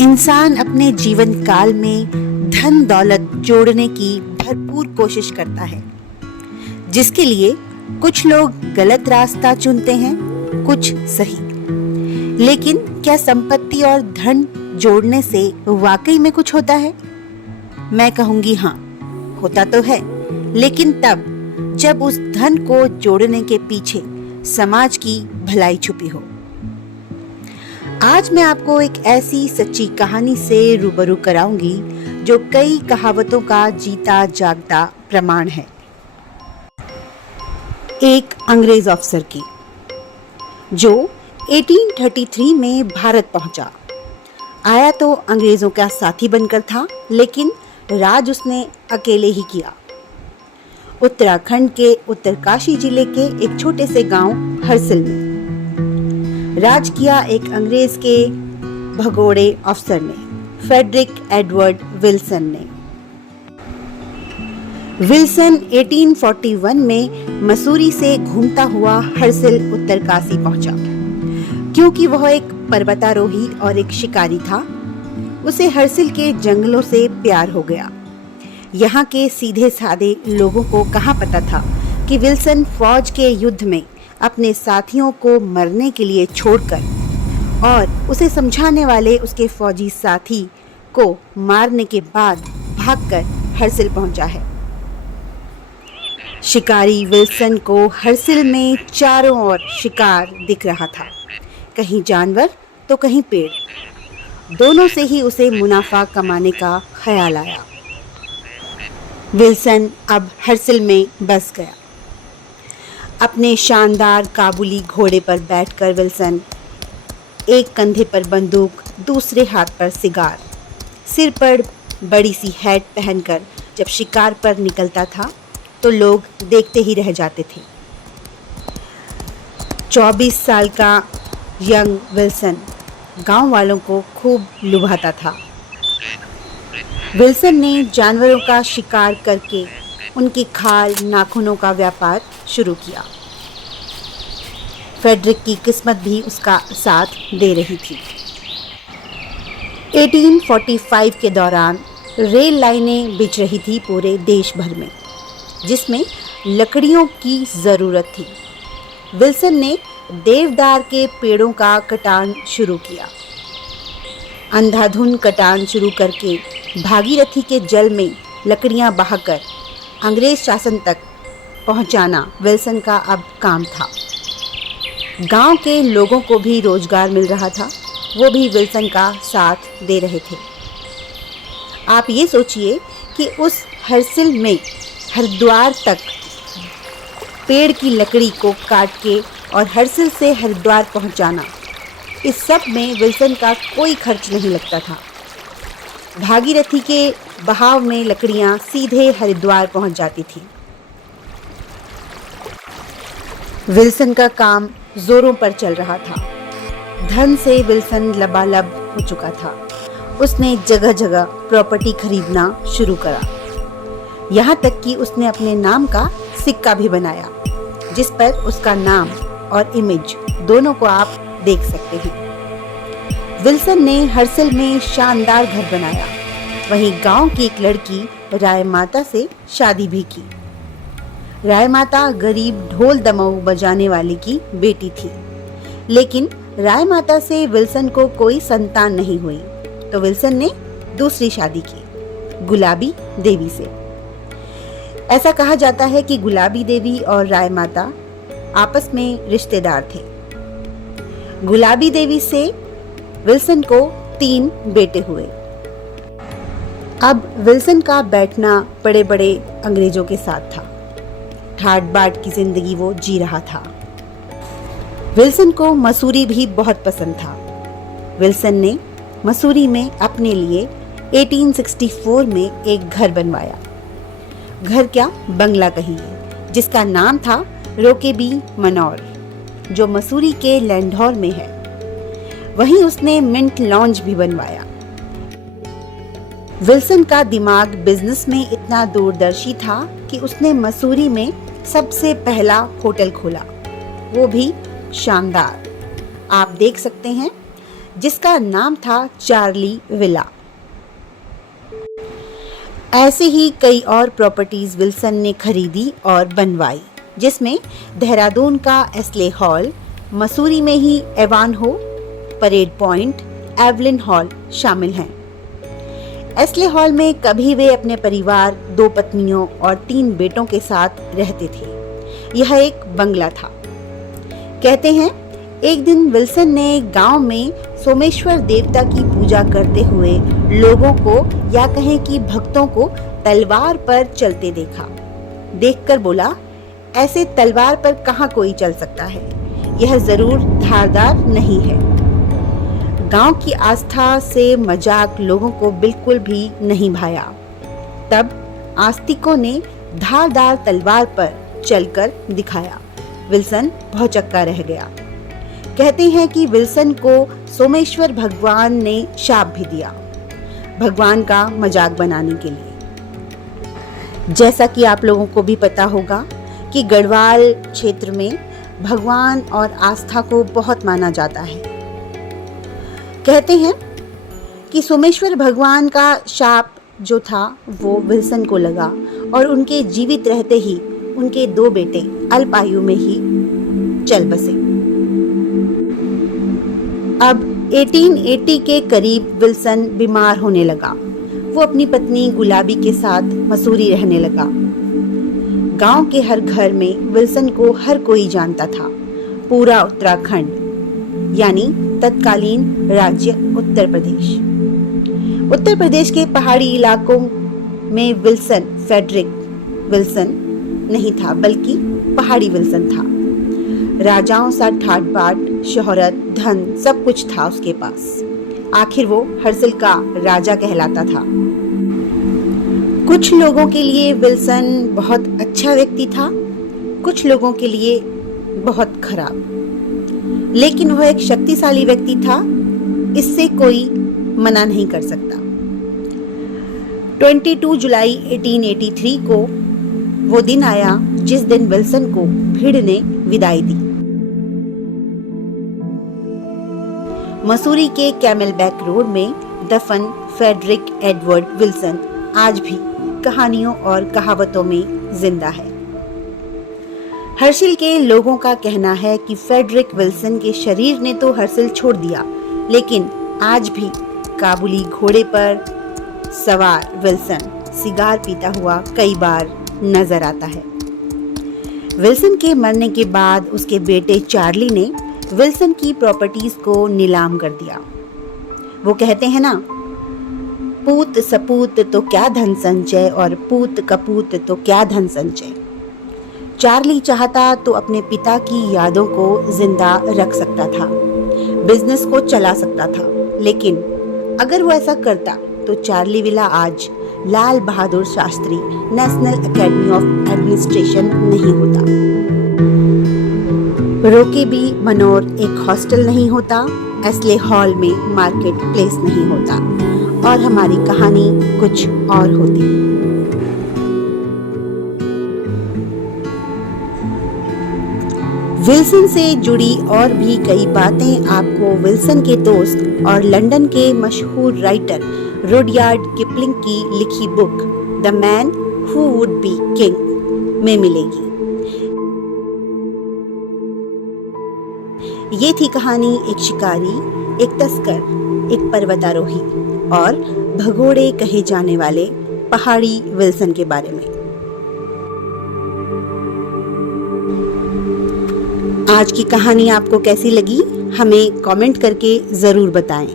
इंसान अपने जीवन काल में धन दौलत जोड़ने की भरपूर कोशिश करता है, जिसके लिए कुछ लोग गलत रास्ता चुनते हैं, कुछ सही। लेकिन क्या संपत्ति और धन जोड़ने से वाकई में कुछ होता है? मैं कहूंगी हाँ, होता तो है, लेकिन तब जब उस धन को जोड़ने के पीछे समाज की भलाई छुपी हो। आज मैं आपको एक ऐसी सच्ची कहानी से रूबरू कराऊंगी जो कई कहावतों का जीता जागता प्रमाण है। एक अंग्रेज अफसर की, जो 1833 में भारत पहुंचा। आया तो अंग्रेजों का साथी बनकर था, लेकिन राज उसने अकेले ही किया। उत्तराखंड के उत्तरकाशी जिले के एक छोटे से गांव हरसिल में राज किया एक अंग्रेज के भगोड़े अफसर ने, फ्रेडरिक एडवर्ड विल्सन ने। विल्सन 1841 में मसूरी से घूमता हुआ हरसिल उत्तरकाशी पहुंचा। क्योंकि वह एक पर्वतारोही और एक शिकारी था, उसे हरसिल के जंगलों से प्यार हो गया। यहाँ के सीधे साधे लोगों को कहाँ पता था कि विल्सन फौज के युद्ध में अपने साथियों को मरने के लिए छोड़कर और उसे समझाने वाले उसके फौजी साथी को मारने के बाद भागकर हरसिल पहुंचा है। शिकारी विल्सन को हरसिल में चारों ओर शिकार दिख रहा था, कहीं जानवर तो कहीं पेड़। दोनों से ही उसे मुनाफा कमाने का ख्याल आया। विल्सन अब हरसिल में बस गया। अपने शानदार काबुली घोड़े पर बैठकर विल्सन, एक कंधे पर बंदूक, दूसरे हाथ पर सिगार, सिर पर बड़ी सी हैट पहनकर जब शिकार पर निकलता था तो लोग देखते ही रह जाते थे। 24 साल का यंग विल्सन गांव वालों को खूब लुभाता था। विल्सन ने जानवरों का शिकार करके उनकी खाल नाखूनों का व्यापार शुरू किया। फ्रेडरिक की किस्मत भी उसका साथ दे रही थी। 1845 के दौरान रेल लाइनें बिछ रही थी पूरे देश भर में, जिसमें लकड़ियों की ज़रूरत थी। विल्सन ने देवदार के पेड़ों का कटान शुरू किया। अंधाधुंध कटान शुरू करके भागीरथी के जल में लकड़ियां बहाकर अंग्रेज शासन तक पहुंचाना विल्सन का अब काम था। गांव के लोगों को भी रोजगार मिल रहा था, वो भी विल्सन का साथ दे रहे थे। आप ये सोचिए कि उस हरसिल में हरिद्वार तक पेड़ की लकड़ी को काट के और हरसिल से हरिद्वार पहुंचाना, इस सब में विल्सन का कोई खर्च नहीं लगता था। भागीरथी के बहाव में लकड़ियां सीधे हरिद्वार पहुंच जाती थी। विल्सन का काम जोरों पर चल रहा था। धन से विल्सन लबालब हो चुका था। उसने जगह जगह प्रॉपर्टी खरीदना शुरू करा। यहाँ तक कि उसने अपने नाम का सिक्का भी बनाया, जिस पर उसका नाम और इमेज दोनों को आप देख सकते हैं। विल्सन ने हरसिल में शानदार घर बनाया। वहीं गांव की एक लड़की राय माता से शादी भी की। राय माता गरीब ढोल दमऊ बजाने वाले की बेटी थी, लेकिन राय माता से विल्सन को कोई संतान नहीं हुई, तो विल्सन ने दूसरी शादी की, गुलाबी देवी से। ऐसा कहा जाता है कि गुलाबी देवी और राय माता आपस में रिश्तेदार थे। गुलाबी देवी से विल्सन को 3 बेटे हुए। अब विल्सन का बैठना बड़े बड़े अंग्रेजों के साथ था। ठाट बाट की जिंदगी वो जी रहा था। विल्सन को मसूरी भी बहुत पसंद था। विल्सन ने मसूरी में अपने लिए 1864 में एक घर बनवाया। घर क्या, बंगला कहिए, जिसका नाम था रोकेबी मनोर, जो मसूरी के लैंढौर में है। वहीं उसने मिंट लॉन्ज भी बनवाया। विल्सन का दिमाग बिजनेस में इतना दूरदर्शी था कि उसने मसूरी में सबसे पहला होटल खोला, वो भी शानदार। आप देख सकते हैं जिसका नाम था चार्ली विला। ऐसे ही कई और प्रॉपर्टीज विल्सन ने खरीदी और बनवाई, जिसमें देहरादून का एस्ले हॉल, मसूरी में ही एवानहो, परेड पॉइंट, एवलिन हॉल शामिल हैं। एस्ले हॉल में कभी वे अपने परिवार, 2 पत्नियों और 3 बेटों के साथ रहते थे। यह एक बंगला था। कहते हैं एक दिन विल्सन ने गांव में सोमेश्वर देवता की पूजा करते हुए लोगों को या कहें कि भक्तों को तलवार पर चलते देखा। देखकर बोला, ऐसे तलवार पर कहाँ कोई चल सकता है, यह जरूर धारदार नहीं है। गांव की आस्था से मजाक लोगों को बिल्कुल भी नहीं भाया। तब आस्तिकों ने धारदार तलवार पर चलकर दिखाया। विल्सन भौचक्का रह गया। कहते हैं कि विल्सन को सोमेश्वर भगवान ने शाप भी दिया, भगवान का मजाक बनाने के लिए। जैसा कि आप लोगों को भी पता होगा कि गढ़वाल क्षेत्र में भगवान और आस्था को बहुत माना जाता है। कहते हैं कि सोमेश्वर भगवान का शाप जो था वो विल्सन को लगा और उनके जीवित रहते ही उनके 2 बेटे अल्प आयु में ही चल बसे। अब 1880 के करीब विल्सन बीमार होने लगा। वो अपनी पत्नी गुलाबी के साथ मसूरी रहने लगा। गांव के हर घर में विल्सन को हर कोई जानता था। पूरा उत्तराखंड यानी तत्कालीन राज्य उत्तर प्रदेश। उत्तर प्रदेश के पहाड़ी इलाकों में विल्सन फ्रेडरिक विल्सन नहीं था, बल्कि पहाड़ी विल्सन था। राजाओं सा ठाट बाट, शोहरत, धन सब कुछ था उसके पास। आखिर वो हर्सिल का राजा कहलाता था। कुछ लोगों के लिए विल्सन बहुत अच्छा व्यक्ति था, कुछ लोगों के लिए बहुत खराब, लेकिन वह एक शक्तिशाली व्यक्ति था, इससे कोई मना नहीं कर सकता। 22 जुलाई 1883 को वो दिन आया जिस दिन विल्सन को भीड़ ने विदाई दी। मसूरी के कैमलबैक रोड में दफन फ्रेडरिक एडवर्ड विल्सन आज भी कहानियों और कहावतों में जिंदा है। हर्सिल के लोगों का कहना है कि फ्रेडरिक विल्सन के शरीर ने तो हर्सिल छोड़ दिया, लेकिन आज भी काबुली घोड़े पर सवार विल्सन सिगार पीता हुआ कई बार नजर आता है। विल्सन के मरने के बाद उसके बेटे चार्ली ने विल्सन की प्रॉपर्टीज को नीलाम कर दिया। वो कहते हैं ना, पूत सपूत तो क्या धन संचय और पूत कपूत तो क्या धन संचय। चार्ली चाहता तो अपने पिता की यादों को जिंदा रख सकता था, बिजनेस को चला सकता था, लेकिन अगर वो ऐसा करता तो चार्ली विला आज Lal Bahadur Shastri national academy of administration नहीं होता, रोके बी मनोर एक हॉस्टल नहीं होता, एस्ले हॉल में मार्केट प्लेस नहीं होता, और हमारी कहानी कुछ और होती। विल्सन से जुड़ी और भी कई बातें आपको विल्सन के दोस्त और लंदन के मशहूर राइटर रुडयार्ड किपलिंग की लिखी book the man who would be king में मिलेगी। ये थी कहानी एक शिकारी, एक तस्कर, एक पर्वतारोही और भगोड़े कहे जाने वाले पहाड़ी विल्सन के बारे में। आज की कहानी आपको कैसी लगी, हमें कमेंट करके जरूर बताएं।